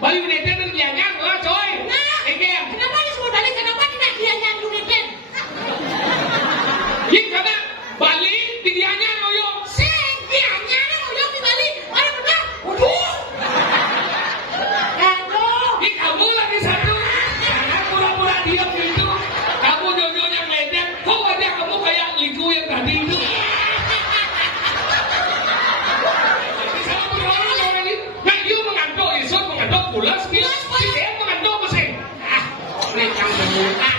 balik meneten dan dianyang lah coy. Nah, kenapa disebut balik? Kenapa tidak dianyang meneten? Iya karena balik di dianyang oyo. Dianyang oyo di balik. Orang benar. Waduh. Ini kamu lagi satu. Jangan pura-pura diam gitu. Kamu nyonya ngeledek. Kok aja kamu kayak liku yang tadi itu. Bisa berorang orang ini. Nah, you mengandung isot, mengandung pulas. Dia mengandung mesin. Ini kamu bermuka.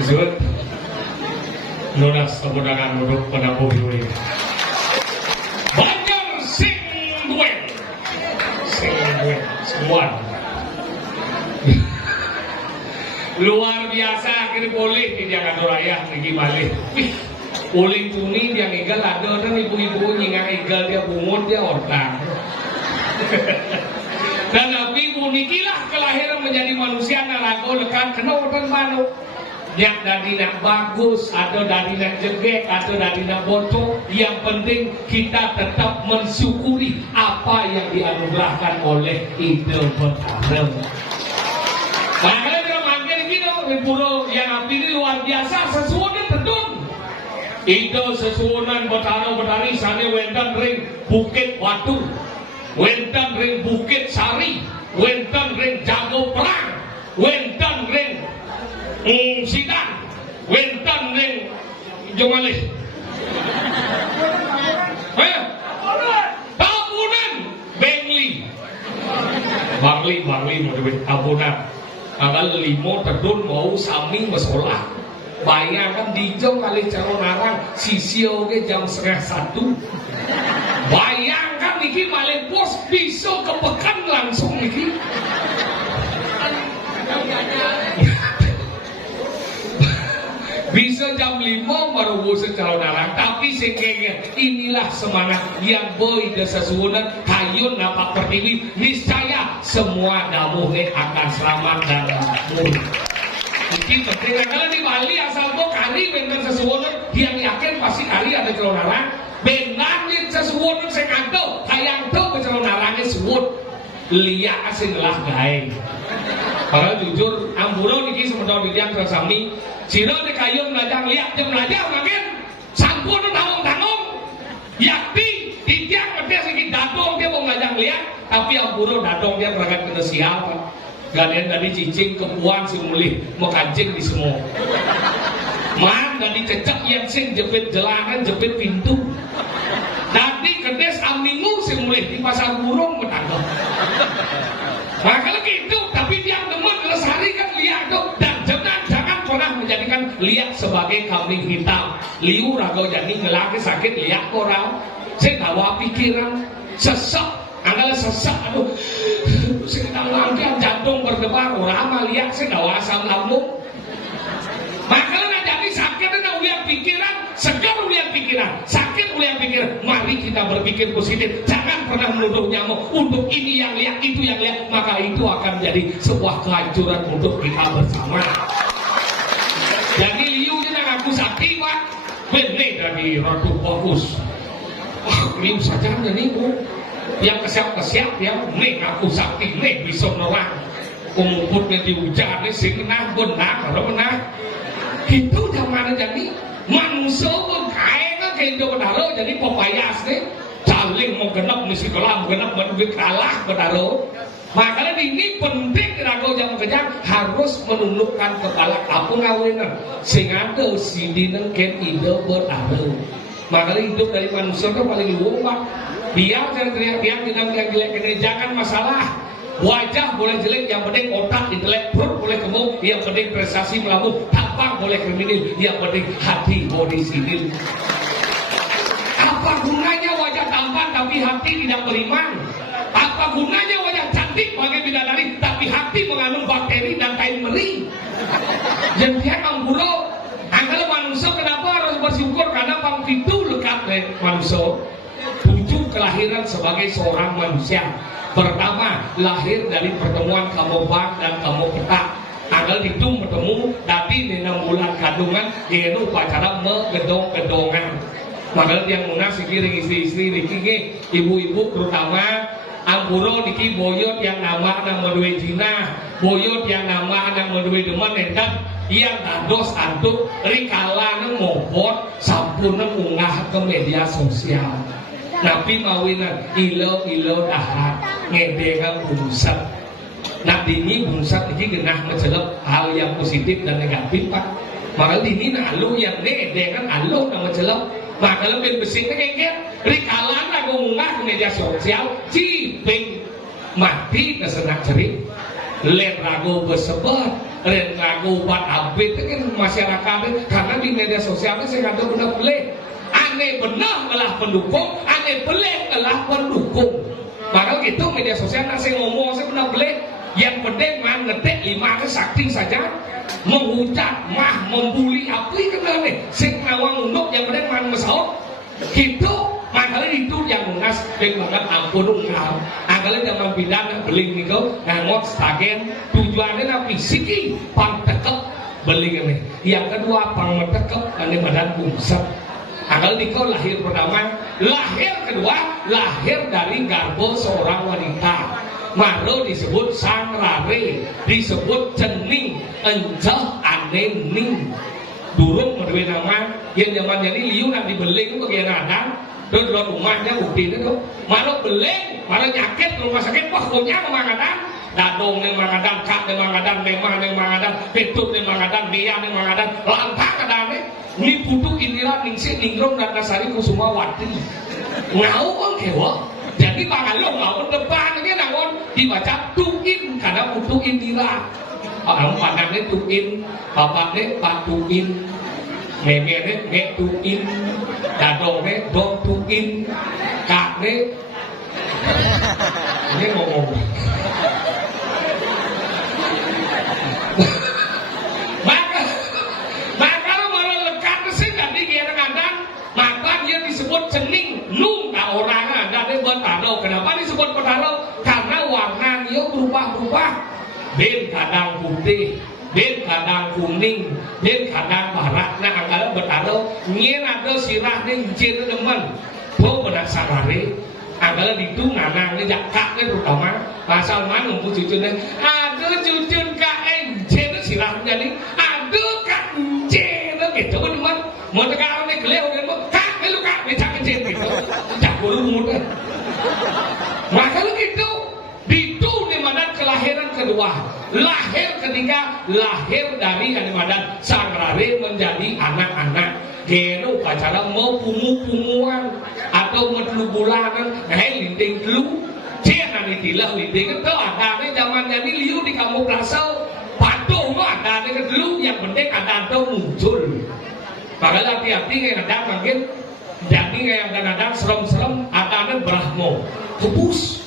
Disebut Nunas kemudahan duduk pada bumi Banjar sing duel semua luar biasa akhirnya boleh di Jakarta Raya lagi balik boleh kuning dia ngigal ada kan ibu-ibu nyingang igal dia bungut dia ortang dan Nabi munikilah kelahiran menjadi manusia narago lekan kena orang manu yang dari nak bagus, ada dari nak jegek, ada dari nak bocor. Yang penting kita tetap mensyukuri apa yang dianugerahkan oleh Idul Muharram. Makanya dia manggil gitu, pura yang api ini luar biasa, sesuatu tentu. Itu sesuatu betara-betari sana wendang ring Bukit Watu, wendang ring Bukit Sari, wendang ring Jago Perang, wendang ring sidang, wentan ring jomalih. Tabunan, bengli, bangli mau duit tabunan. Kalau limo terdun mau sami masalah. Bayangkan dijong kali calon narang sisio ke jam 12:30. Bayangkan niki malih pos bisa kepekan langsung niki. Bisa jam 5 baru bosan calon narang. Tapi sekengnya inilah semangat yang boy desa suwunan kayun napak pertiwi. Niscaya semua damuhnya akan selamat dan makmur. Mungkin penting kalau di Bali asal kok kari benten sesuwunan yang yakin pasti kari ada calon narang. Benar nih sesuwunan sing ado hayang tuh calon narangnya suwun. Liak asing lah gaeng. Padahal jujur amburo niki sementara bidian sami sira di kayu belajar lihat jam belajar makin sampun tanggung yakti tiang ngerti sedikit dadong dia mau belajar lihat tapi amburo dadong dia berangkat ke siapa galian dari cicing kepuan si mulih mau kancing di semua Mana dicecek yang sing jepit jalanan, jepit pintu. Tadi kedes aminggu sing mulai di pasar burung menanggung. Nah kalau gitu, tapi dia demen lestarikan liak dong. Dan jangan pernah menjadikan liak sebagai kambing hitam. Liu rago jadi ngelaki sakit liak orang. Saya tawa pikiran sesak, adalah sesak. Aduh, saya langkah jantung berdebar. Orang mah liak saya tawa asam lambung. Makanya jadi sakit itu ulian pikiran, segar ulian pikiran, sakit ulian pikiran. Mari kita berpikir positif. Jangan pernah menuduh nyamuk. Untuk ini yang lihat, itu yang lihat, maka itu akan jadi sebuah kehancuran untuk kita bersama. Jadi liu yang aku sakti pak, bener dari ratu fokus. Wah, liu saja nih bu. Yang kesiap yang nih aku sakti nih bisa norang. Umuputnya diujar nih sih kena benar, kalau benar. Itu zaman jadi manusia pun kaya kayak itu bedaro jadi pepayas nih caling mau genap mesti kelam genap menduit kalah bedaro. Makanya ini penting rago jam kerja harus menundukkan kepala kamu ngawinan sehingga ada si dineng ken ide bedaro. Makanya hidup dari manusia itu paling lupa. Dia jangan teriak-teriak yang jelek ini jangan masalah. Wajah boleh jelek, yang penting otak, intelek, perut boleh gemuk, yang penting prestasi melamun, tampang boleh kriminal, yang penting hati body civil. Apa gunanya wajah tampan tapi hati tidak beriman? Apa gunanya wajah cantik bagai bidadari tapi hati mengandung bakteri dan kain meri? Yang dia amburo, kalau manusia kenapa harus bersyukur karena bang itu lekat manusia. Tujuh kelahiran sebagai seorang manusia. Pertama, lahir dari pertemuan kamu bang dan kamu petak. Anggal itu bertemu, tapi di 6 bulan kandungan, dia itu upacara menggedong-gedongan. Maka yang munas iring istri-istri niki ibu-ibu terutama ampuro niki boyot yang nama dua jina, boyot yang nama dua deman endak yang dados antuk rikala ngobot sampun unggah ke media sosial. Nabi mawinan ilo dahat ngedengan bungsat. Nah dini bungsat ini genah mencelep hal yang positif dan negatif pak. Maka dini alu yang ngedengan alu yang mencelep. Maka lebih bersihnya kayak rikalan lagu munggah ke media sosial ciping mati kesenak cerik. Len ragu bersebat, len ragu buat update kan masyarakat karena di media sosialnya saya kata benar boleh. Aneh benar adalah pendukung, aneh beleh adalah pendukung. Maka gitu media sosial nasi ngomong saya benar beleh. Yang penting mah ngetek 5 sakti saja, menghujat, mah membuli apa kenal nih. Sing nawang unduk yang penting mah mesau. Gitu, makanya itu yang munas banget ampun ungkal. Angkali zaman pindah beling niko ngangot stagen tujuannya napi siki pang tekep beling ini. Yang kedua pang metekep ane badan bungsat. Angkal niko lahir pertama, lahir kedua, lahir dari garbo seorang wanita. Maro disebut sang rare, disebut cening, encah anening. Durung berdua nama, yang zaman jadi liu nanti beling bagian ada, dan rumahnya bukti itu. Maro beling, maro nyakit rumah sakit, wah punya kemangadan. Dadong nih mangadan, kak nih mangadan, memang nih mangadan, petut nih mangadan, dia nih mangadan, lantak ada nih. Ini putu Indira Ningsih Ningrum dan Nasari Kusumawati. Ngau kan kewa. Jadi pangalong ngau depan ini nangon dibaca tuin karena putu Indira. Orang pandangannya tuin, bapaknya patuin, memenya ngetuin, dadongnya dong tuin, kaknya ini ngomong. Maka dia disebut cening nung orang ada bertaro. Kenapa disebut bertaro? Karena warna dia berubah-ubah. Ben kadang putih, ben kadang kuning, ben kadang barat. Nah angkala bertaro nyen ada sirah ning jin demen. Bo benak sarare. Angkala ditu nanang jakak terutama pasal mana umpu cucunya. Aduh cucun ka enjen sirah jadi. Aduh ka enjen gitu teman. Mau tekan nih kelihau kan, kak, lu kak, becak kecil gitu, jago lu muda. Maka lu gitu, itu di mana kelahiran kedua, lahir ketika lahir dari animadan sang rare menjadi anak-anak geno pacara mau pungu-punguan atau medlu-bulanan linding dulu jangan ditilah linding itu ada zaman jadi liu di kamu berasal patuh ada dulu yang penting ada muncul makanya hati-hati yang ada makin jadi yang kadang-kadang serem-serem ada Brahmo kebus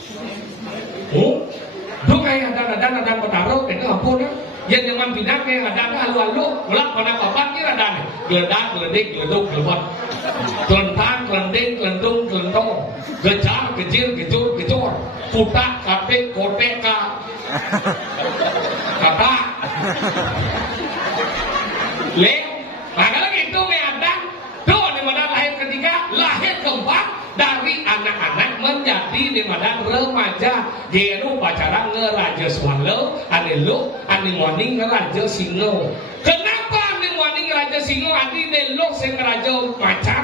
dong kayak ada petaro itu ampun yang zaman pindah kayak ada halu-halu mulak pada kapan ini ada geledak, geledik, geleduk, gelebot kelentang, kelending, kelendung, kelentong gejar, gejir, gejur, gejor kutak, kate, kote, kata leo makanya gitu kayak ada tuh dimana lahir ketika lahir keempat dari anak-anak menjadi dimana remaja geno pacara ngeraja swalo anelo animoni ngeraja singo kenapa animoni ngeraja singo adi nelo sing ngeraja macan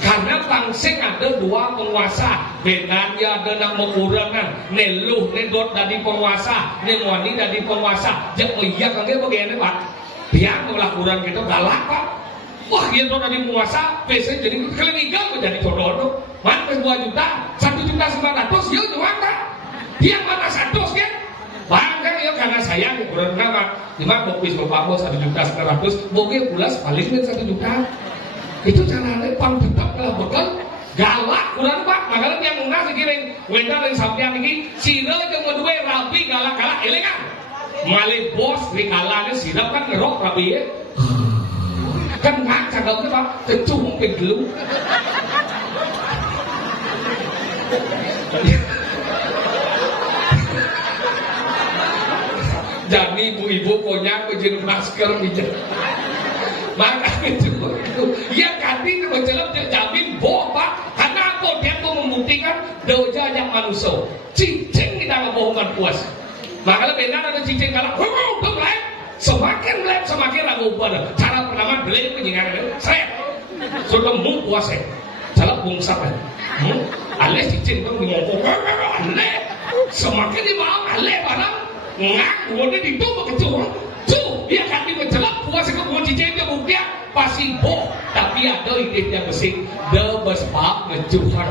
karena pangsing ada dua penguasa benanya ada nama kurangan nelo nedot dari penguasa nemoni dari penguasa jauh iya kagak bagiannya pak biar melakukan gitu galak pak wah dia tuh dari penguasa PC jadi kelenigal menjadi jodoh mana 2 juta 1.900.000 ya doang kan dia mana 100 kan bangga ya karena sayang kurang nama lima bopis bapak bos 1.900.000 boge pulas paling 1 juta itu caranya pang tetap lah bekal galak kurang pak makanya yang munah sekiring wendal yang sampean ini sira yang kedua rapi galak-galak elegan malih bos rikalanya sirap kan ngerok rapi ya kan nggak cakapnya pak kecung dulu jadi ibu-ibu konyak bikin masker bikin makanya itu ya kati menjelang jamin bohong karena apa dia tuh membuktikan doja yang manusia cicing kita ngebohongan puas makanya benar ada cicing kalau tuh semakin lep semakin ragu pada cara pertama beli penjingan saya sudah mau puasa salah bungsak alias cicing tuh ngomong ale semakin di bawah ale barang ngak udah ditutup kecuali tuh dia kan di menjelak puasa ke cicing dia bukti pasti boh tapi ada ide yang bersih the best part ngejuhan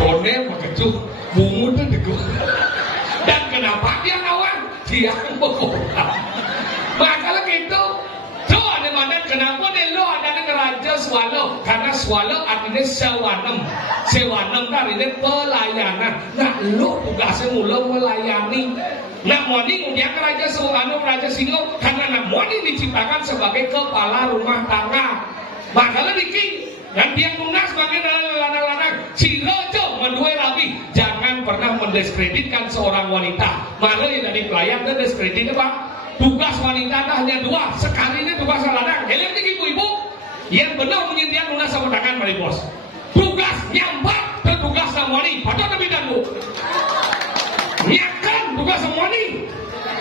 tone mengejuh bungu itu degu dan kenapa dia kawan dia berkota makanya gitu tuh ada mana kenapa dia lo ada raja swalo karena swalo artinya sewanem artinya pelayanan nah lo tugasnya mula melayani nah moni kemudian raja swalo raja singo karena nah moni diciptakan sebagai kepala rumah tangga makanya dikit dan dia munas sebagai ladang-ladang si rojo menduai rabi jangan pernah mendiskreditkan seorang wanita malah yang dari pelayan dan diskreditnya pak tugas wanita hanya 2 sekalinya tugas ladang lihat nih ibu-ibu yang benar menyintian munas sama tangan mari bos tugas nyampak dan tugas namwani pada nabi dan bu nyakan tugas namwani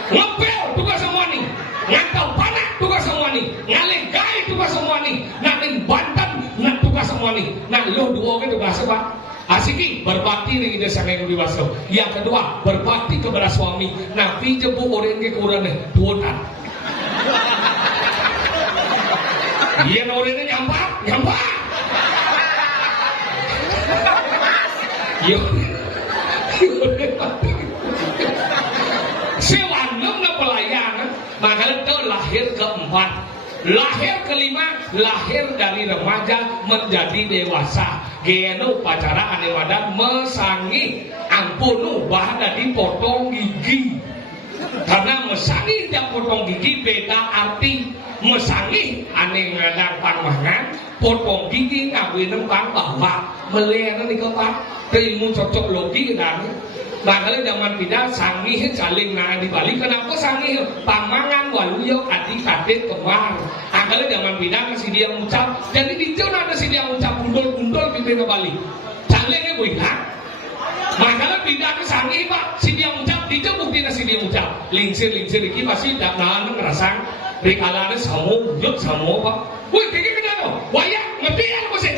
ngepel tugas namwani ngantau panak tugas namwani ngalegai tugas namwani naning bantan nah tugas namwani nah lo 2 ke tugas apa asiki berbakti nih ide sangai dewasa yang kedua berbakti kepada suami nabi jebu orang ke kurang deh 2 tahun iya orangnya nyampak sewanem na pelayanan makanya itu lahir keempat lahir kelima lahir dari remaja menjadi dewasa geno pacara animadan mesangi ampunu bahan dari potong gigi karena mesangi dan potong gigi beda arti mesangi aneh ngadang panmangan potong gigi ngawin nempang bahwa melena nih kepak ilmu cocok logi dan makanya zaman pindah sangih saling nah dibalik kenapa sangih pamangan waluyo adik adik kemar akhirnya zaman pindah masih dia ngucap jadi di sana ada si dia ngucap gundul pindah ke Bali salingnya buikan makanya pindah ke sangih pak si dia ngucap di sana bukti si dia ngucap lingsir iki pasti tak nahan ngerasa rekalanya samo yuk samo pak wih kayak gini dong wayak ngerti ya lu sih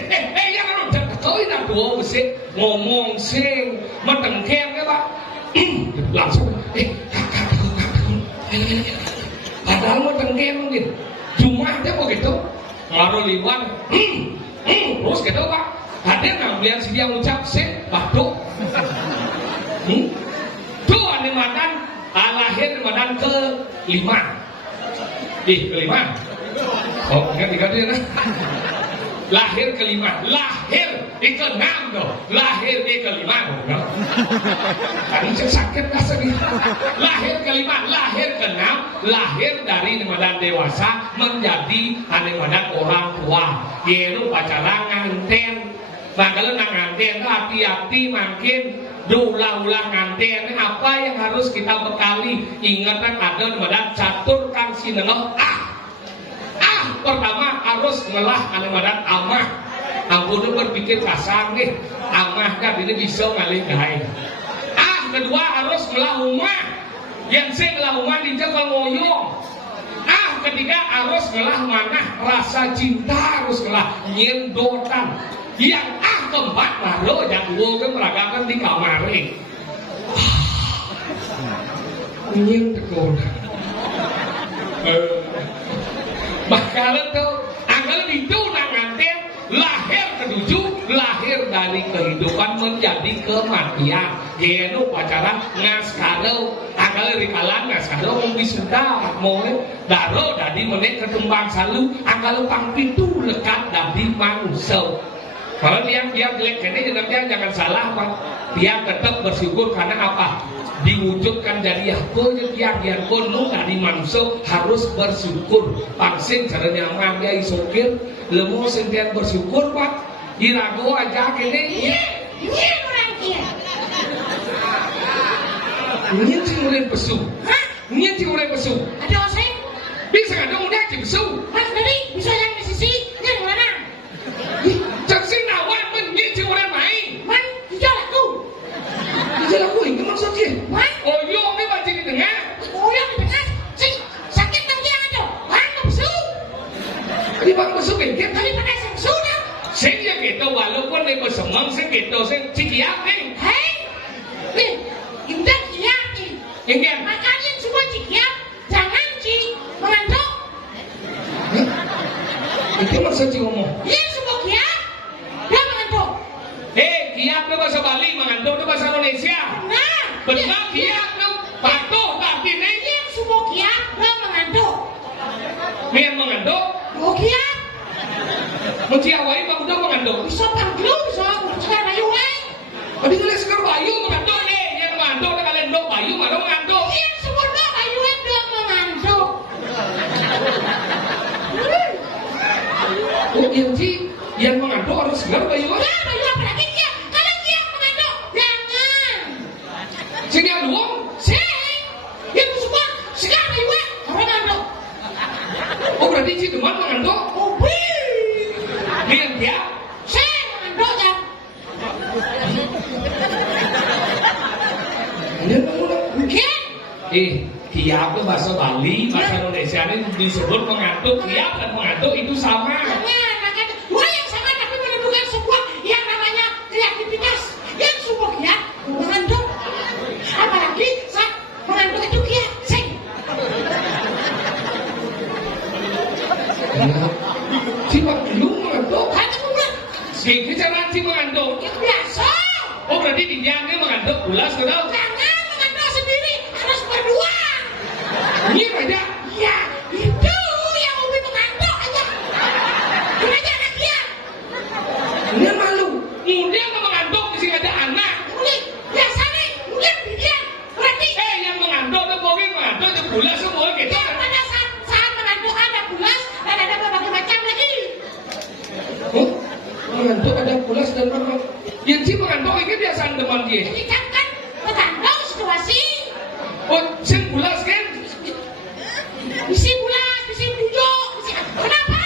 yang kan heuy na dua besik ngomong sing metengkeng ya Pak. Langsung kakak padahal metengkeng mungkin Jumatnya begitu ngaruh liwan terus gitu Pak hadir ngambilan si dia ngucap sih batuk tuh ane makan lahir makan ke-5 ke-5 oh ganti ya lahir ke-5 lahir ke-6 dong lahir ke-5 dong kan sakit rasanya lahir ke-5 lahir ke-6 lahir dari madan dewasa menjadi madan orang tua yaitu pacaran nganten nah kalau nganten hati-hati makin diulang-ulang nganten apa yang harus kita bekali ingatan ada madan catur kang sinengah pertama harus ngelah madan amah ampun berpikir kasar nih amah kan ini bisa ngalih gain kedua harus ngelah umah yang saya ngelah umah dijaga ngoyong ketiga harus ngelah manah rasa cinta harus ngelah nyendotan yang keempat baru yang gue meragakan di kamar nyendotan bakalan tuh anggal itu nanganten lahir ketujuh lahir dari kehidupan menjadi kematian geno pacaran ngaskarau anggal rikalan ngaskarau mau wisuda mau daro dari menit ketembang salu anggal pangpitu lekat dari manusia kalau dia jelek ini jangan salah Pak dia tetap bersyukur karena apa diwujudkan jadi aku yang kono dari manusia harus bersyukur vaksin caranya nyaman dia isokir lemu sentian bersyukur Pak irago aja kene iya orang kia ini cimurin pesu ini cimurin pesu ada oseng bisa ada udah cimusu mas dari bisa yang di sisi yang mana caksin awak menyi cimurin main man hijau aku hijau aku ini maksudnya man oyong ini baca di tengah oyong di tengah sakit nanti yang ada man besu di bang pesu bengket tapi pakai besu dah saya gitu walaupun dia bersemang saya gitu saya cikiak nih hei nih indah kiak nih ingin makanya semua cikiak jangan mengantuk itu maksudnya ngomong iya semua kiak dia mengantuk kiak itu bahasa Bali mengantuk itu bahasa Indonesia benar kiak itu patuh tapi nih iya semua kiak dia mengantuk yang mengantuk oh kiak menciawai bang udah mengantuk bisa panggil bisa sekarang ayo tadi ngeliat sekarang bayu mengantuk nih yang mengantuk dengan lendok bayu mana mengantuk iya semua dia ayo dia mengantuk oh yang si yang mengantuk harus segar bayu ya bayu apa lagi kiak kalau kiak mengantuk jangan sehingga luang yang semua sekarang ayo orang mengantuk oh berarti si teman mengantuk oh yang dia mengantuk ya dia bangun mungkin kiap itu bahasa Bali, bahasa Indonesia ini disebut mengantuk. Kiap dan mengantuk itu sama. jangan makanya dua yang sama tapi menentukan sebuah yang namanya kreativitas yang semua kiak mengantuk apalagi saat mengantuk itu kiak Si Pak lu mengantuk. kata bulan Si cara si mengantuk. itu biasa Oh berarti dia mengantuk bulas gitu. jangan mengantuk sendiri harus berdua Ini aja. ya itu yang Ubi mengantuk aja ini aja anak kiak Dia malu. Dia mengantuk di sini ada anak. Uli biasa nih mungkin dia berarti Yang mengantuk itu pokoknya mengantuk itu bulas semua gitu. yang pada saat mengantuk ada bulas dan ada berbagai macam lagi Oh, mengantuk ada bulas dan berbagai. Yang si mengantuk ini biasaan teman dia. jadi kan tergantung situasi Oh, sing bulas kan? bisi bulas bisi bujuk bisi kenapa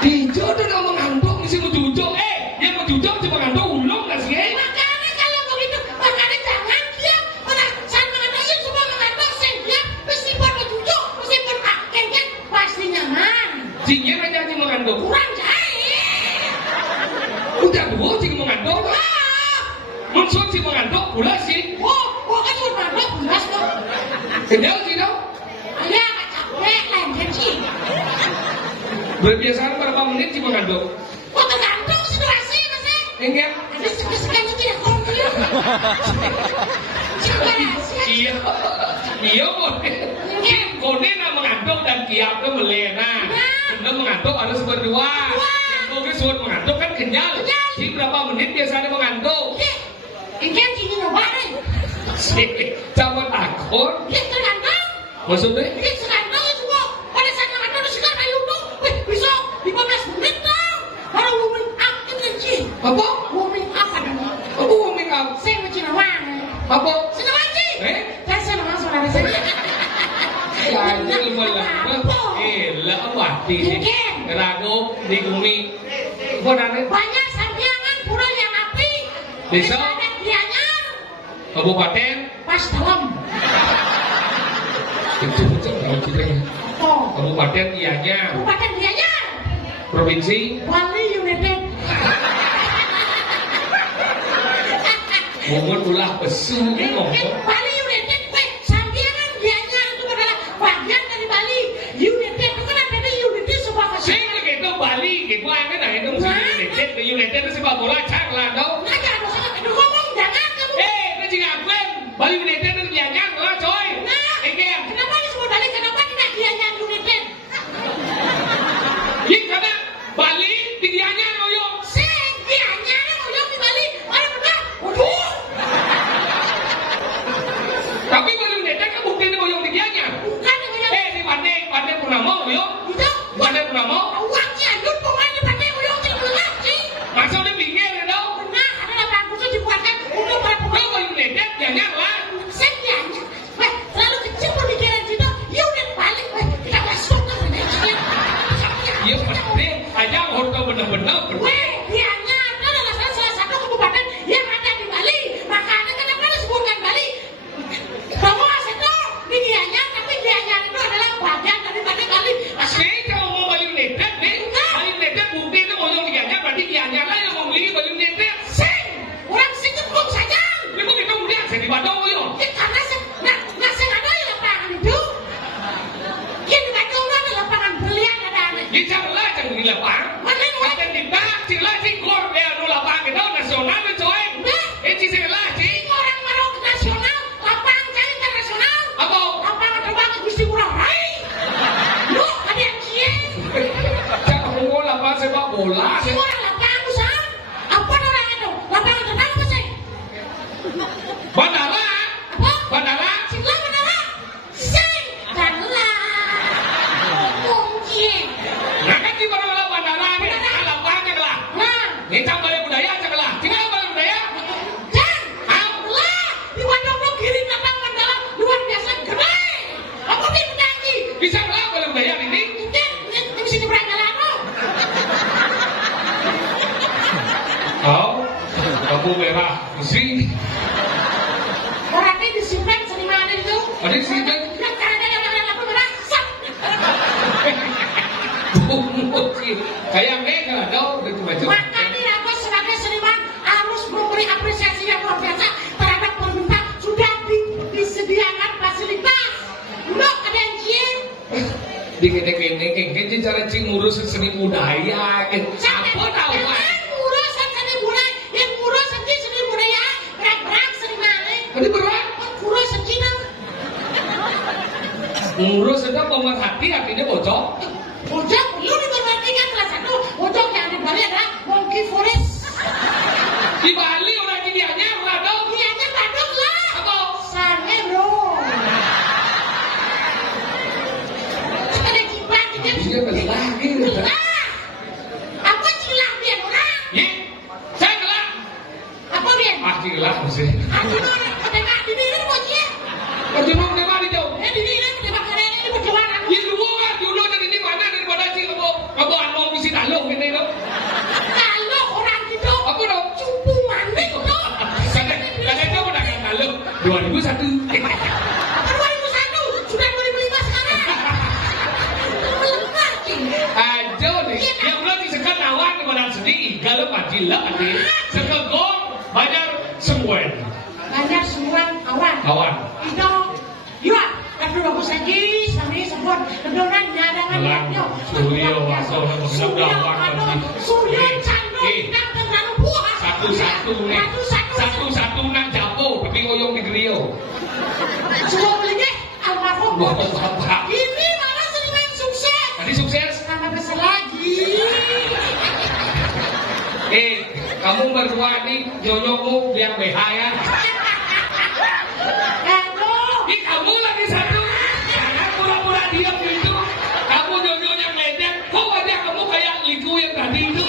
Dijo tuh udah mengantuk mesti menjujuk. Yang menjujuk cuma mengantuk ulung nggak sih? makanya kalau begitu makanya jangan diam saat mengantuk sih semua mengantuk sih diam meskipun bujuk meskipun kengken pasti nyaman Jinnya aja mengantuk. Maksud si mengantuk pula sih. Oh kan cuma mandok belas dong. Kendal sih dong. Ayah nggak capek lain gaji. Berbiasaan berapa menit si mengantuk? Oh tergantung situasi mas. Enggak. Ada sekian tidak komplit. Iya. Iya boleh. Kode nak mengantuk dan kiapnya melena. Anda mengantuk harus berdua. Yang kode suruh mengantuk kan kenyal. Si berapa menit biasanya mengantuk? Ini gini nyoba deh. Coba takut. Dia tergantung. Maksudnya? Dia tergantung semua. Pada saat ngantuk di sekarang ayo tuh. Bisa 15 menit dong. Baru warming up itu sih. Apa? Warming up ada nih. Apa warming up? Saya mau cinawang. Apa? Cinawang sih. Dan saya nama saudara saya. Anjir malah. Lah mati nih. Rago di bumi. Banyak sampiangan pura yang api. Desa? Dianyar. Kabupaten? Pas dalam. Itu betul kalau ceritanya. Oh. Kabupaten Gianyar. Kabupaten Dianyar. Provinsi? Bali United. Ngomong ulah pesu ngomong. Bali United, sampiangan Dianyar itu adalah bagian dari Bali. United itu kan ada di United sebuah Saya gitu Bali gitu aja nah itu United itu sepak bola cak lah tau. Nah jangan ngomong jangan kamu. Itu juga akuen Bali United itu Gianyar lah coy. Nah, kenapa disebut Bali? Kenapa tidak Dianyar United? Ya karena Bali di Gianyar loyong. Dianyar loyong di Bali. Orang benar. Waduh. Tapi Bali United kan bukti ini loyong di Gianyar. Bukan yang Di Pandai Purnama loyong. itu. Pandai Purnama. Uangnya adut pemain di Pandai loyong di Bulan sih. Maksudnya pinggir ya tau. Benar, ada lapangan khusus dibuatkan untuk para pemain. Kalau Bali United Gianyar lah. Dianyar. Terlalu kecil pemikiran kita. Ya udah balik. Kita masuk ke Indonesia. Iya pasti aja harus benar-benar. Dianyar adalah salah satu kabupaten yang ada di Bali. Makanya kenapa disebutkan Bali? Bahwa itu di Dianyar, tapi Dianyar itu adalah bagian daripada Bali. Saya kalau mau Bali United nih, Bali United bukti itu mau yang Gianyar, berarti Gianyar lah yang mau beli Bali United. Orang sing kepung saja. Ini kok kita kemudian saya di Badung yuk. Karena saya ada di lapangan itu. Di Badung ada lapangan berlian ada aneh. Di Caklah jangan di lapang. Kapten kita, sila si kor ya nu lapang kita nasional tu coy. Sila si. Orang Maroc nasional, lapangan saya internasional. Apa? Lapangan terbang Gusti Ngurah Rai. Lu ada yang cie. Jangan mau lapang sepak bola. Semua orang lapangan besar. Apa orang itu? Lapangan terbang apa sih? Bandara. Apa? Bandara. Sila mana? Sing Bandara. Mungkin. Nah kan di mana bandara ni? Lapangnya lah. Nah, Ni tak balik budaya caklah. Tinggal balik budaya. dan Allah di Bandung lo kirim lapang Mandala luar biasa gede. Apa dia menyanyi? Bisa lah balik budaya ini. Mungkin bisa nyebrang jalan lo. Oh, kamu merah, pusing. Berarti disimpan seniman itu. Ada di sini kan? Dan karena yang apa merasa. Kayak mereka tau udah macam. Makanya aku sebagai seniman harus memberi apresiasi yang luar biasa terhadap pemerintah sudah disediakan fasilitas. Lo ada yang cie? Dikene cara cing ngurus seni budaya. Apa tahu kan? Urusan seni budaya, yang ngurus seni budaya berat-berat seniman. Tadi berat. Ngurus Cina. Ngurus sedang pemerhati artinya bocor. Ojok, lu diperhatikan salah satu ojok yang ada di Bali adalah Monkey Forest. Di Bali orang di Gianyar lah dong. Dianyar Bandung lah. Apa? Sange bro. Ada kipas Dia gitu. lagi. Lah. Apa cilah biar orang? Ye, saya kelak. Apa biar? Cilah mesti. Aku orang ketembak di diri mau cie. Perjumah udah di jauh. Di diri ketembak kalian ini berjualan. Ye dulu kan dulu dari ini mana daripada si kamu anu mesti dalu ini lo. Kalau orang itu Apa dong? cupu manik tuh. Kadang kamu dah kan dalu 2001. Apa 2001? Sudah 2005 sekarang. Melekat ini. Ajo nih, yang belum disekat nawan di badan sedih, galau pajil lah nanti. Sekegong, banyak semua Suen. Banyak suan awan. Kawan. Itu, iya. Aduh bagus lagi, sampai sebut. Kedonan nyadangan Lang, Suryo, Waso, Suryo, aduh, Suryo, Cando, Nang Tenang Buah. Satu-satu nih. Satu-satu nang japo, tapi oyong di Grio. Semua belinya almarhum. Bapak. Ini malah seniman sukses. Tadi sukses. Tambah besar lagi. Kamu berdua nih nyonyokmu biar BH ya. Aduh. Kamu lagi satu. Jangan pura-pura diam gitu. Kamu nyonyonya meledek. Kok wajah kamu kayak liku yang tadi itu?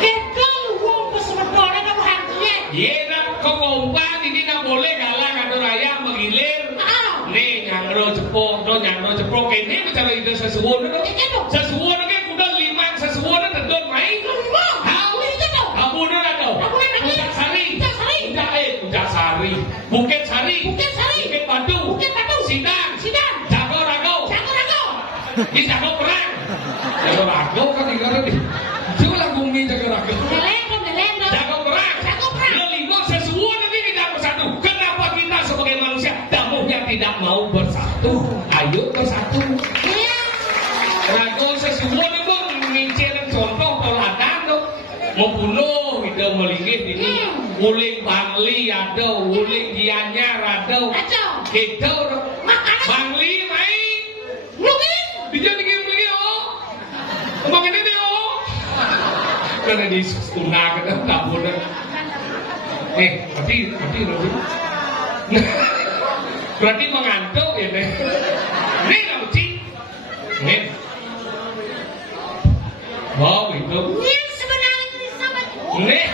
Kita luang pesementara kamu hantunya. Iya nak, kok ngompan ini nak boleh kalah kado raya mengilir. Nih nyangro cepok ini bicara ide sesuatu dong. Sesuatu kan udah 5 sesuatu tendon main. Kamu udah ada. Puncak Sari. Bukit Sari. Bukit Batu. Sidang. Jago Rago. Ini Jago Perang. Jago Rago kan tinggalnya nih. Coba lagu mie Jago Rago. Jago Perang. Lelimo sesuatu nanti kita bersatu. Kenapa kita sebagai manusia damuhnya tidak mau bersatu? Ayo bersatu. Rago sesuatu itu ngincir contoh toladan tuh. Membunuh itu melingit ini. Uling Bangli ada, uling Gianyar ada. Gitu. Bangli main. Dijadi gini oh. Kemarin ini oh. Karena di sunah kita tak boleh. Berarti mengantuk ya nih. Nih kamu cik. Nih. Wow itu. Nih.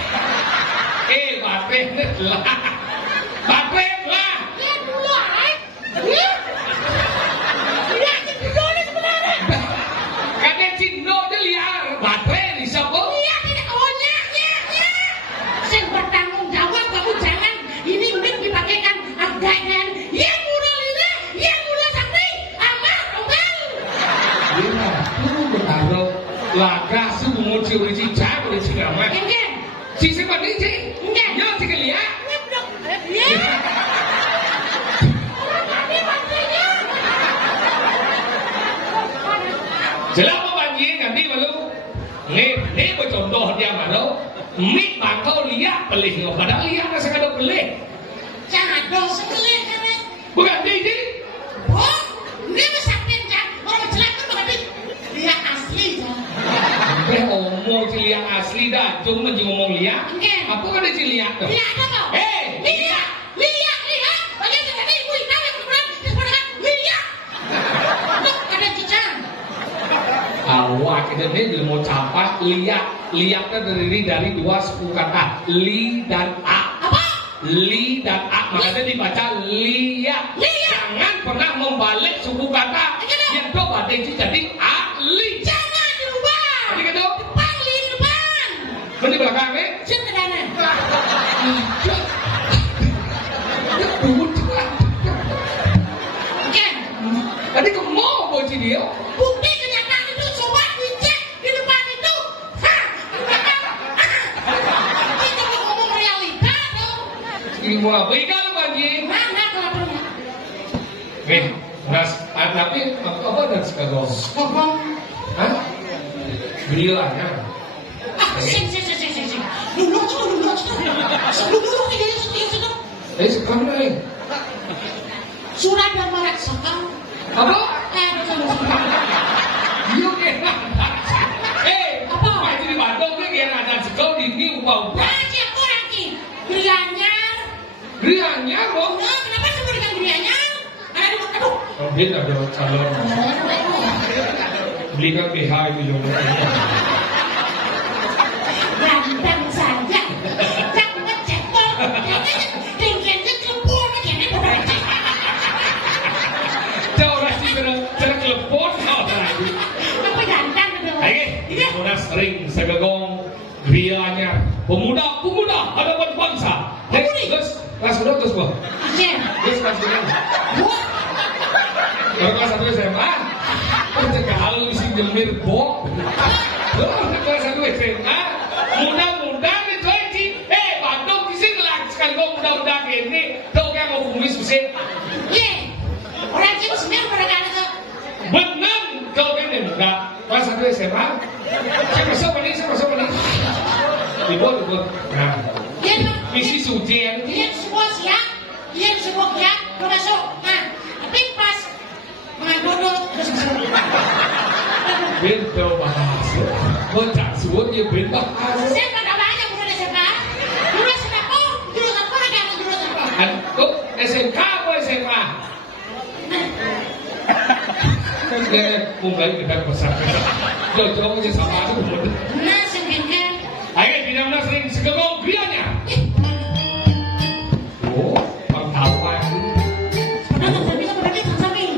Baterai lah. Kadang Cindo dia liar. Baterai di siapa? Saya bertanggung jawab, kamu jangan ini mungkin dipakaikan agaknya yang muda lina, yang muda sakti, amat ombel. Iya, itu bertaruh laga semua ciri cicak boleh cinggaman. Enggak. Si siapa ni cik? Enggak. Ya si kelia. Selama banjir nanti malu. Ni bercontoh dia malu. Mik bangkau lihat pelih. Padahal lihat nasi kadang pelih. Cado sebelih kan? Bukan dia. Oh, ini sakit kan? Orang jelek tu berarti dia asli kan? Omong ciliak asli dah. Cuma je ngomong lihat. Apa kan dia ciliak tu? Lihat apa kau? Lihat. Bagaimana tadi ibu hitam yang kemudian disebutkan lihat. Look, ada cicak. Awak kita ni bila mau capai lihat terdiri dari 2 suku kata li dan a. Apa? Li dan a makanya dibaca lihat. Jangan pernah membalik suku kata yang coba jadi a li. Jangan dirubah. Jadi gitu. Depan li depan. Di belakang ni. Sederhana. Tadi kemau bocil dia. Bukti kenyataan itu coba dicek di depan itu. Kita mau ngomong realita dong. Ilmu apa? Ikan banjir. Mana kelakuannya? Tapi apa dan sekarang? Ngomong. Hah? Grilanya. Sing. Dulu. Sebelum tinggalnya setia. Sekarang ni. Surah dan marak sakang. Apa? Iya kena. Apa? Macam di Bandung ni kena ada sekau di ni upah. Baca aku lagi. Grianyar. Grianyar kok? Kenapa sebutkan grianyar? Aduh. Dia ada calon. Belikan BH itu juga. Ganteng saja. Jangan ngecek kok. Tingginya kelepon begini. Jauh rasi kena kelepon kau tadi. Apa ganteng itu? Ini sudah sering segagong grianyar. Pemuda hadapan bangsa. Terus kelas berapa terus bang? Terus kelas berapa? Kelas 1 SMA. Kalau isi jemir bok. Oh, kelas 1 SMA. Mudah-mudahan itu Ci. Bandung di sini lah sekali kau mudah-mudahan ini. Tahu kayak mau kumis sih. Iya. Orang Ci sebenarnya pada kali tuh. Benar kau ini enggak. Kelas 1 SMA. Saya masuk ini. Ibu. Nah. Iya tuh. Misi sujen. Iya semua siap. Iya semua siap. Udah masuk. Nah, tapi pas duduk terus masuk. Bento bahasa. Bocah suwunnya bento bahasa. Saya pada banyak udah SMK. Dulu SMK. Oh, jurusan apa lagi yang jurusan apa? Aku SMK apa SMA? Dia mulai kita besar. Jauh-jauh aja sama aja kemudian. Nah, sengkengke. Ayo dinamnya sering segera krianya. Oh, pengetahuan. Sebenarnya tak bisa berarti tak sampai.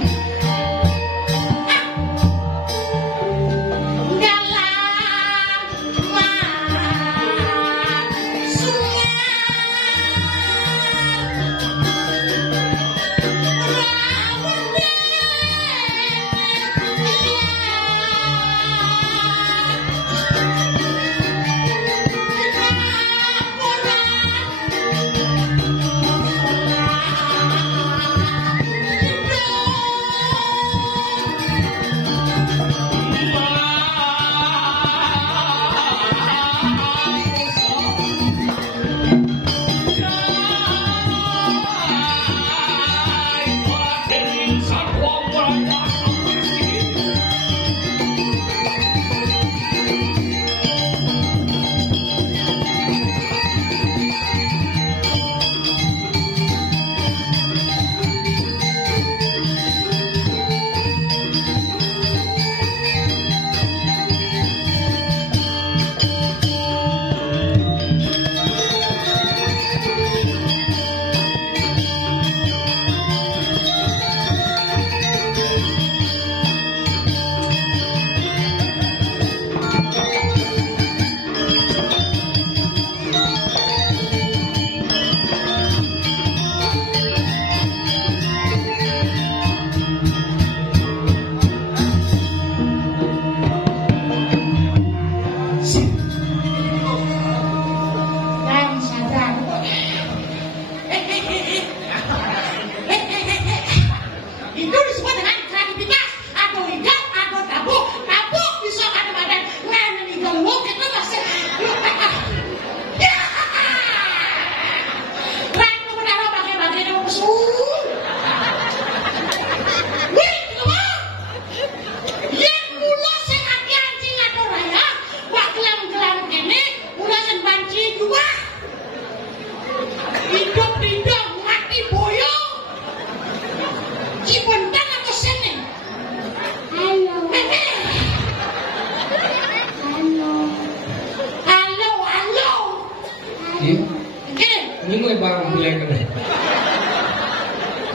Ini mulai barang mulai kena.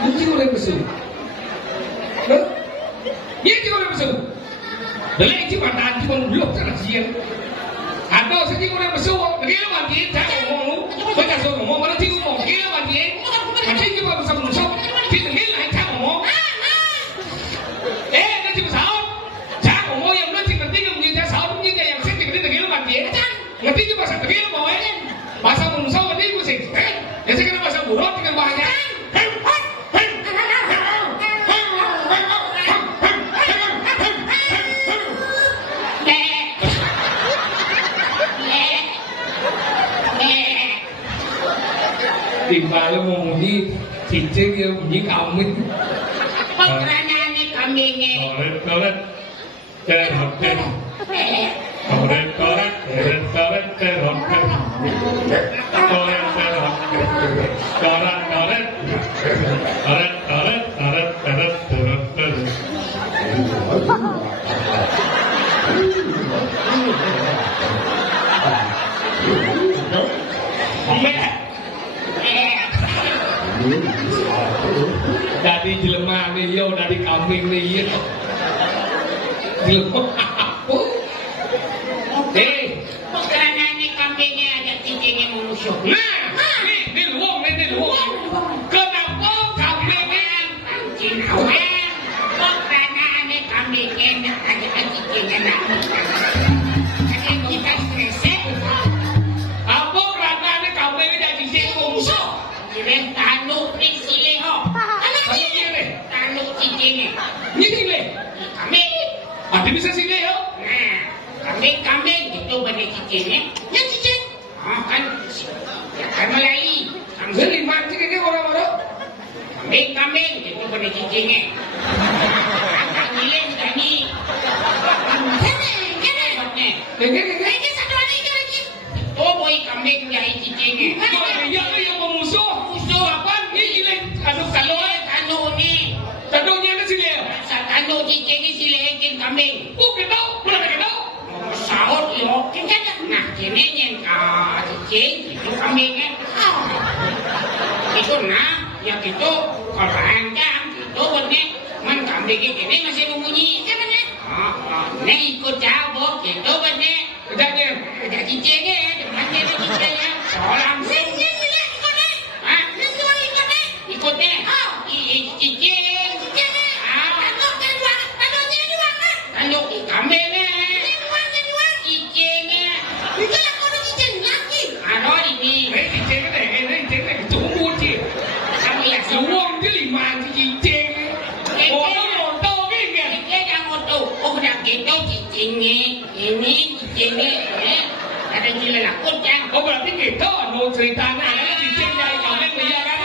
Ini mulai besar. Ini mulai besar. Dari cuma nanti belum tersier. Ada saja mulai besar. Bagaimana mandi? Saya ngomong, baca soal ngomong, mana sih ngomong? Bagaimana mandi? Macam cuma besar besar. Tidak hilang saya ngomong. Nanti besar. Saya ngomong yang nanti penting menjadi sahur menjadi yang sedih. Bagaimana mandi? Nanti cuma satu bagaimana mau? Bahasa manusia mandi musik. Ya saya kena bahasa buruk dengan bahasa. Timbal mau bunyi cicing ya bunyi kambing. Pengeranane kambingnya. Toret. Toret. Dari jelema nih yo, dari kambing nih yo. Jelema apa? Pengeranane kambingnya ada cicingnya mengusuk. Nah, ini luang. Kenapa kambingnya pancing awan? Pengeranane kambingnya ada cicingnya nak. Kambing gitu pada cicingnya. Yang cicing. Ah kan melai. Jadi mati kayak orang-orang. Kambing gitu pada cicingnya. Kang ngiling tadi. Ini satu hari ini lagi. Oh boy kambing jadi cicingnya. Dia yang memusuh. Musuh Apaan? Ini anu kalau kanu ni. kadonya na sila. Sa kanu cicingnya silehin kambing. Oh, kita pernah kita. Sahur yo. Nah kini nyen cicing itu kambingnya. Itu nah ya gitu kalau angkam itu benih man kambingnya kini masih bunyi. Nah ikut jawab gitu benih. Jangan. Ada cicingnya, mana ada cicingnya? Orang ikutnya. Cicing. Tanduk kambingnya. Cicingnya. Ano ini? Tunggu dia. Kamu ya Uang dia 5 cicing. Orang tahu kan? Cicing yang itu. Oh udah gitu cicingnya. Ini cicingnya. Ada gila lakut ya. Oh berarti kita no ceritanya ada cicing dari kambing dia kan?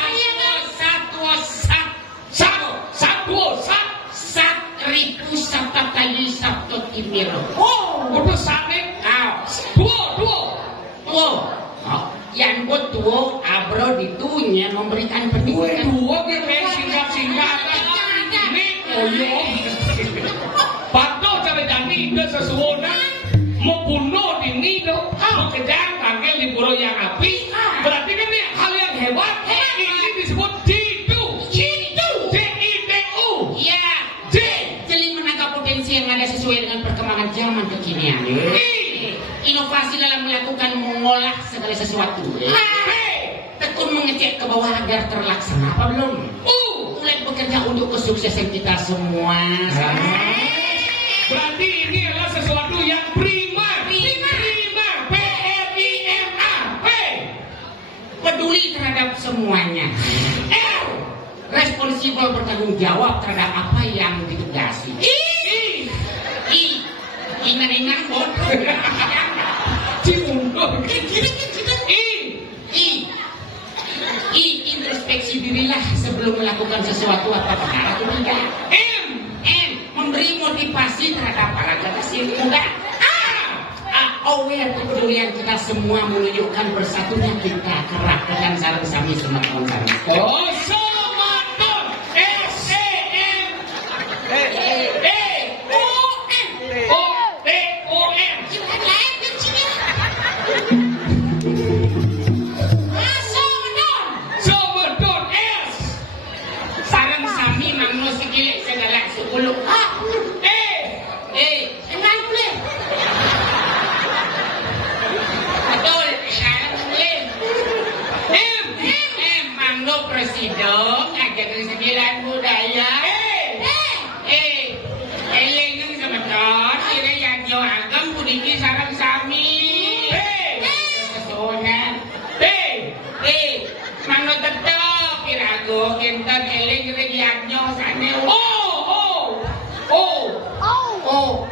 Ribu sapa kali sabtu timiro. Oh, udah sate. Dua. Yang kedua abro ditunya memberikan pendidikan. Dua kita singkat. Nih, Pato cari jani ke sesuatu membunuh di nido, mengejar tanggal di pulau yang api. Berarti kan ini hal yang hebat. Ini disebut jitu. JITU. Iya. Jeli menangkap potensi yang ada sesuai dengan perkembangan zaman kekinian. Inovasi dalam melakukan mengolah segala sesuatu. Tekun mengecek ke bawah agar terlaksana apa belum? Mulai bekerja untuk kesuksesan kita semua. Berarti ini adalah sesuatu yang prima. Peduli terhadap semuanya. Responsibel bertanggung jawab terhadap apa yang ditugasi. Ingat-ingat bodoh. Introspeksi dirilah sebelum melakukan sesuatu atau perkara itu tidak. Memberi motivasi terhadap para generasi muda. Aware kepedulian kita semua menunjukkan bersatunya kita kerak dengan sarang sami sematon sarang. Oh, sematon. SEM. Sematon S. Sarang sami mangno sikile segala sepuluh. Emang boleh. Betul, sarang boleh. Mangno presiden ngajak sembilan budaya. Eleng semeton kira yang jo agam puniki sarang sami. Kesonan. Mangno tetep pirago enten eleng regianyo sane.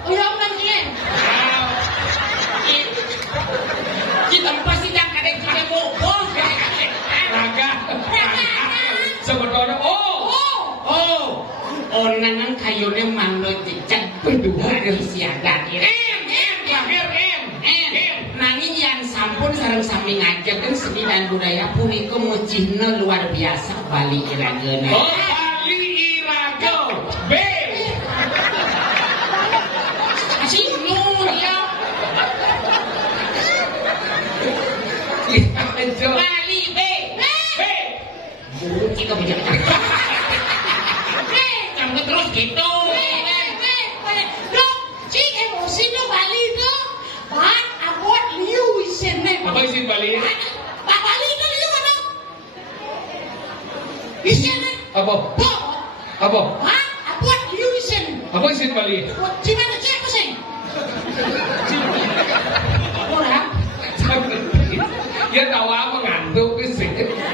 Udah orang sini. Kita pasti tak ada kita bobo. Raga. Sebetulnya Onangan kayune mangno jejak berdua siaga. Nanging yang sampun sareng sami ngajakeun seni dan budaya punika mujihna luar biasa Bali Iragana. Bali Irago. B. Asih nur ya. Bali B. Kita bijak. Kamu terus gitu. Dok, si emosi tu Bali tu. Pak, abot liu isen ni. Apa isi Bali? Pak Bali tu liu mana? Isen ni. Apa? Pak, abot liu isen. Apa isi Bali? Si mana cek apa sih? Orang. Ya tahu apa ngantuk sih.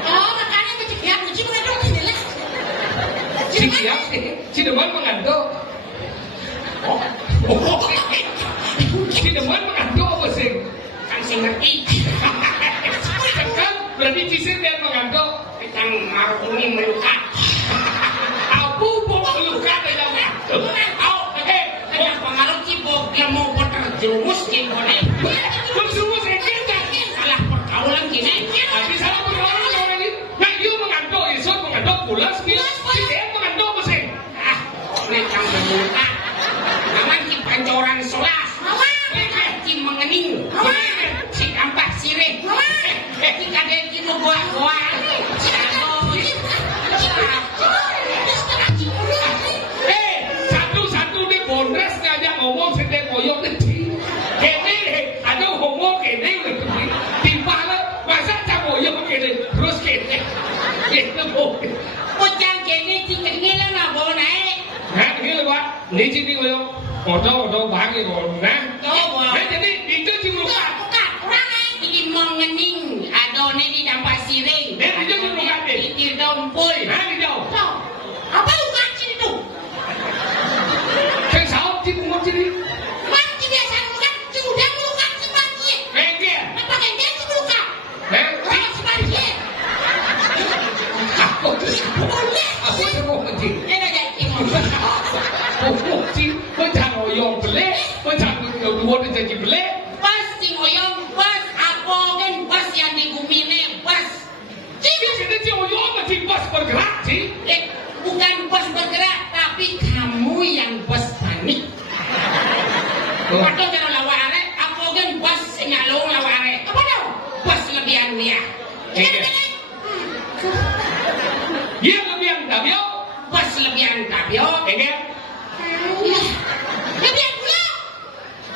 Oh, makanya kecekian cuci mengaduk ini lah. Siap, si deman mengantuk. Si deman sing ngerti. Kan berarti cisir dan mengantuk. Kang maruni melukat. Aku mau melukat dengan ngantuk. Kang pengaruh cibok yang mau berterjerumus di boleh. Bersumus kita. Salah pergaulan gini. Tapi salah pergaulan orang ini. Nah, you mengantuk, esok mengantuk, pulas, cisir mengantuk mesin. Nek kang melukat. Naman ki pancoran solas. Ki mengening. Si ampak sirih. Ki kadek ki gua. Satu-satu dia bonres ngajak ngomong sedang koyok kecil. Kene ada ngomong kene tiba lah masa cak koyok kene terus kene. Itu boleh. Ujang kene cikengnya lah nggak boleh naik. Nah, ini lewat. Ini sini koyok. Odo bagi koyok. Nah, jadi itu cuma Di mengening adone di dampak siring. Di dompul. Nah, di jauh. Apa lu kancing itu? Saya sahut di kumur sini. Manci biasa bukan sudah lu kancing manci. Mengger. Apa mengger itu bukan? Si manci. Aku semua kecil. Aku kecil. Macam oyong belik. Macam dua jadi belik. Pas si oyong pas aku kan pas yang di bumi nih pas. Jadi oyong masih bos bergerak sih. Bukan bos bergerak tapi kamu yang bos panik. Waktu cara laware aku kan bos nyalung laware. Apa dong? Bos lebihan ya. Dia lebih yang tabio. Bos lebihan tabio. Ini Lebihan gula.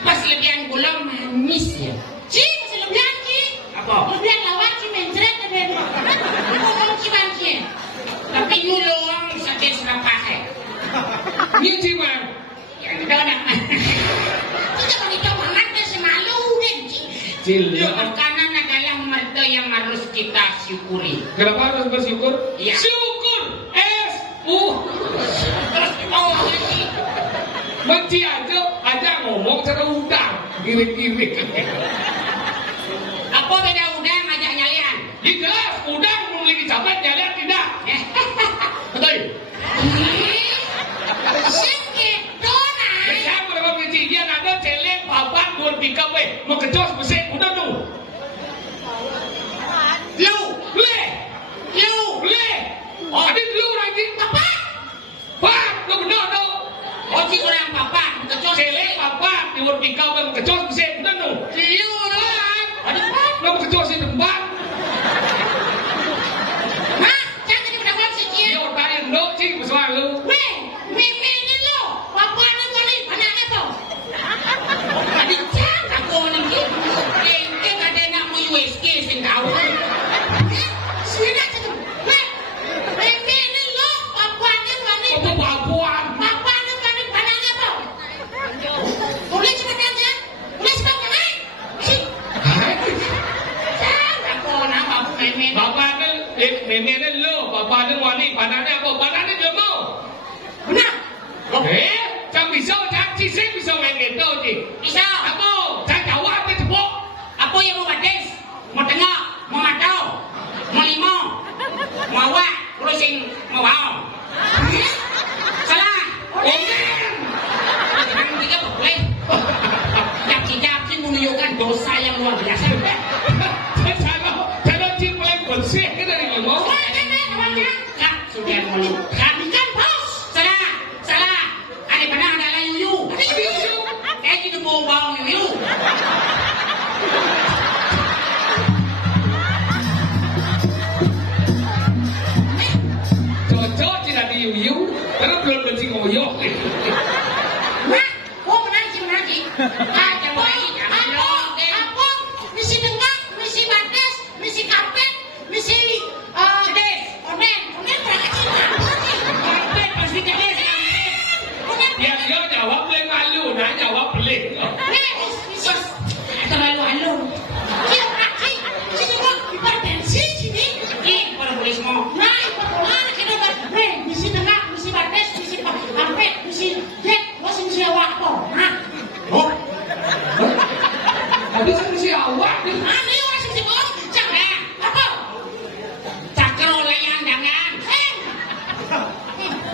Pas lebihan gula manis ya. Si masih lebihan si. Apa? Lebihan lawan si mencret lebihan. Ngomong si manci. Tapi nyulung sampai serapahe. Như chi mà Yang itu nak. Kita kalau itu banget deh si malu deh. Cil Makanan adalah merta yang harus kita syukuri. Kenapa harus bersyukur? Iya. Syukur Terus ini Benci aja ngomong cara udang giring-giring. apa beda udang ngajak nyalian? Jelas udang memiliki cabang nyalian tidak. Betul. Sikit donai. Saya berapa benci dia ada celeng papan buat pika we mau kecos besek udah tu. Lu, Le, lu. oh ada lu lagi apa? Pak, lu benar tu. Oh, si orang papan, kecos Celeng papan buat pika we mau kecos besek udah tu. Lu lah. Aduh, Mau kecos di tempat. Hah? Jangan dipedagang sikit. Dia tanya no sih besar lu. Weh, mimi ini lo. Apa ni boleh? Anaknya tu. Adik cak aku ni. Kengkeng ada nak mau USK sing kau. Sini tu. Weh, mimi ini lo. Apa ni boleh? Apa papuan? Apa ni boleh? Anaknya tu. Boleh cepat aja. Boleh cepat aja. Si. Aku nama memen. Bapak ni, nenek ni lu. Bapak ni wali. Panahnya apa? Panahnya dia mau. Benar. Jangan bisa, jangan cisik bisa main gitu je. Bisa. Apa? Jangan jawab dia tepuk. Apa yang mau batis? Mau tengok, mau matau, mau limo, mau awak, terus sing mau bau. Salah. Jangan tiga boleh. Jap sih menunjukkan dosa yang luar biasa. Kalau cip paling bersih kita dari limau. Kak, sudah mulai. Kami kan bos. Salah. Ada pada ada yuyu. Kayak gitu bau yuyu. Cocok tidak di yuyu. Karena belum benci ngoyok. Mak, kau menang si menang. Ada lagi jangan lo. Aku misi tengah, misi batas, misi karpet, misi Cedes. onen berangkat sini. Karpet pasti cedes. Dia jawab boleh malu. Nah jawab boleh. Misi Terlalu halus. dia berangkat sini kok hipertensi sini. Kalau boleh semua. Nah, hiperbola kita ber, misi tengah, misi batas, misi karpet, misi jet, misi awak kok. Nah, Habis misi awak. waduh. Ane ora sing bohong. Jangan. Apa? Cakro layan dangan.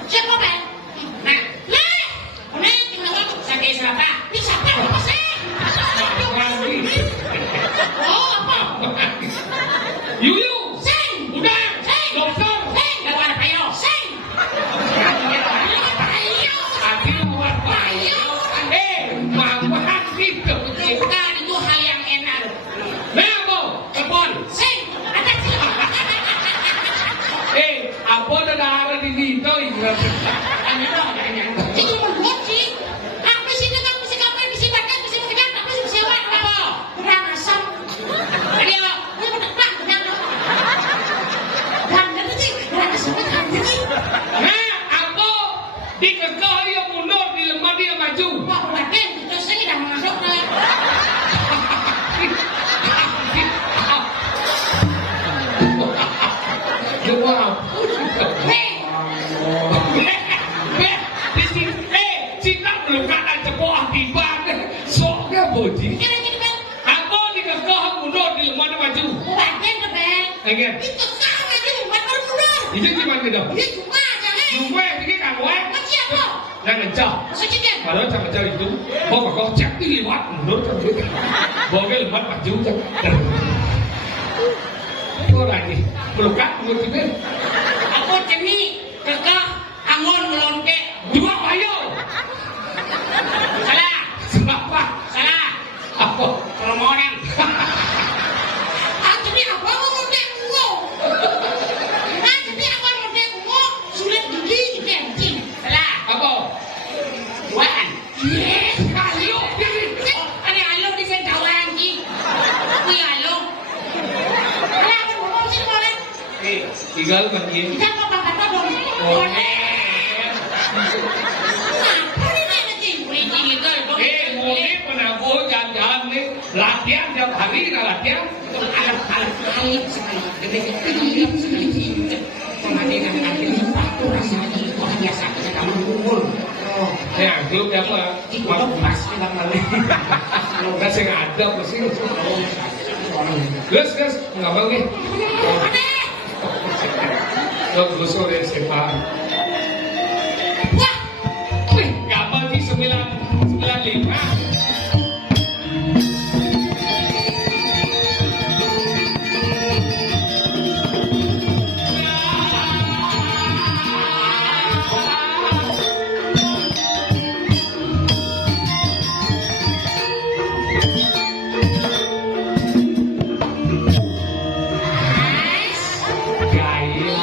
Siapa ben? Nah, Lah. Ane tinggal sakit siapa? di siapa apa sih? Oh, apa? Yuyu, Sing. udah, Sing. dokter. Sing. Lewat payo. Sing. Ayo. Hati buat Ayo. mama gitu. Bukan itu hal yang enak. Memo, Kebon. Sing. Ada sih. apa ada di dito ingat. Ano dong, ganyan. Sige mo sih. Aku sih dengan mesti kamar mesti makan mesti makan tapi mesti sewa apa? Kurang asam. Ano? Ini udah tak jangan. Jangan sih. Kurang asam kan sih. Nah, apa dikekeh dia mundur di lemah dia maju. Wah, badan itu sih dah masuk dah. Wow. Hei, Di sini, Cina belum kata cepoh akibat. Soknya bodi. kira kira ben. Apa dikekeh mundur di lemah dia maju. Badan tuh ben. Enggak. Itu kau aja bukan mundur. Itu gimana dong? Ini cuma aja hei. Jumpa ini kan weh. Macam apa? Nah ngecah. Sekian. Kalau cak itu, bawa kau cek di lewat mundur kan juga. Bawa ke lewat maju kan. Itu lagi. Pelukan menurut kita. Ako ceni, kekah, angon, melonte. Dua payo. Salah, Kenapa? salah. Apa? Kalau mau orang. Ah, jadi apa mau tengok? Ah, jadi apa mau tengok? Sulit gigi kencing. Salah. Apa? Duaan. Yes. Ayo, ini. Ano alo di sa gawan ki? Kuya alo. Wala akong ngomong sino mo rin. Tinggal kan dia. Diyan mo pagkata doon. Oh. Apa rin na natin? Kulitin ito. Mau ni penabuh jalan-jalan ni latihan tiap hari nak latihan. Alat-alat sekali. Demi-demi sekali. Pemandangan ada lipat tu rasanya itu hanya sakit kamu kumpul. Ya, belum apa? Itu pas memang lalu. Nggak sih ada pasti. Gus, ngabang nih. Lo gusur ya siapa? Wah, Wih, ngabang di 95. Gaya.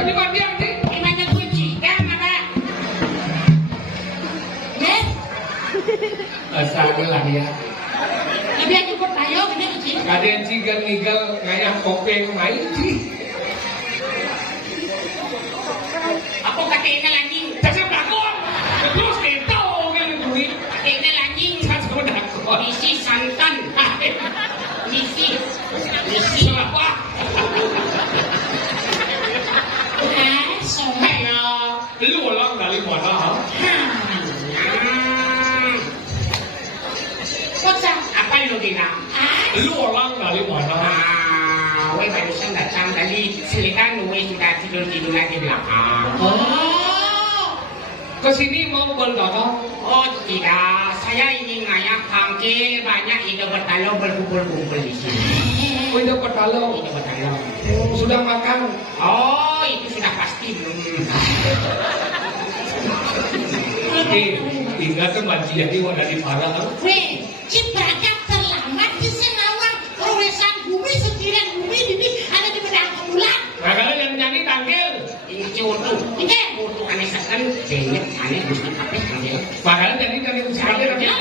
Di bagian nih. Gimana kunci? Kan apa? yes. Asalnya lah ya. Ibi aja buat tayo, gini kecil. Kadang cigan ngigal ngayang kopeng main sih. Ako katiin na lagi. Kasi dakon. Terus kita ngene kuwi. Katiin na lagi. Kasi dakon. Misi santan. Misi. Kenapa? Ah, so. Hello. Lu orang dari mana? Ha? What's up? Apa lu bilang? Ah, Lu orang dari mana? Wei barusan datang tadi silakan Wei sudah tidur lagi di belakang. oh. Kesini mau berdagang. Oh tidak, saya ini ngayak kangkil banyak ide bertalong berkumpul-kumpul di sini. Oh, dapat talau. Ide bertalong. Sudah makan. Oh itu sudah pasti belum. Tinggal kan bajian ini wadah di parah kan. Weh, Cipraga terlambat di Senawang. Rowesan bumi, sekirian bumi ini ada di bedang kebulan. Nah kalau yang nyanyi tangkil. Ini cutu. Ini cutu aneh kan. Banyak aneh mesti kapes kan ya. Padahal jadi dari usaha dia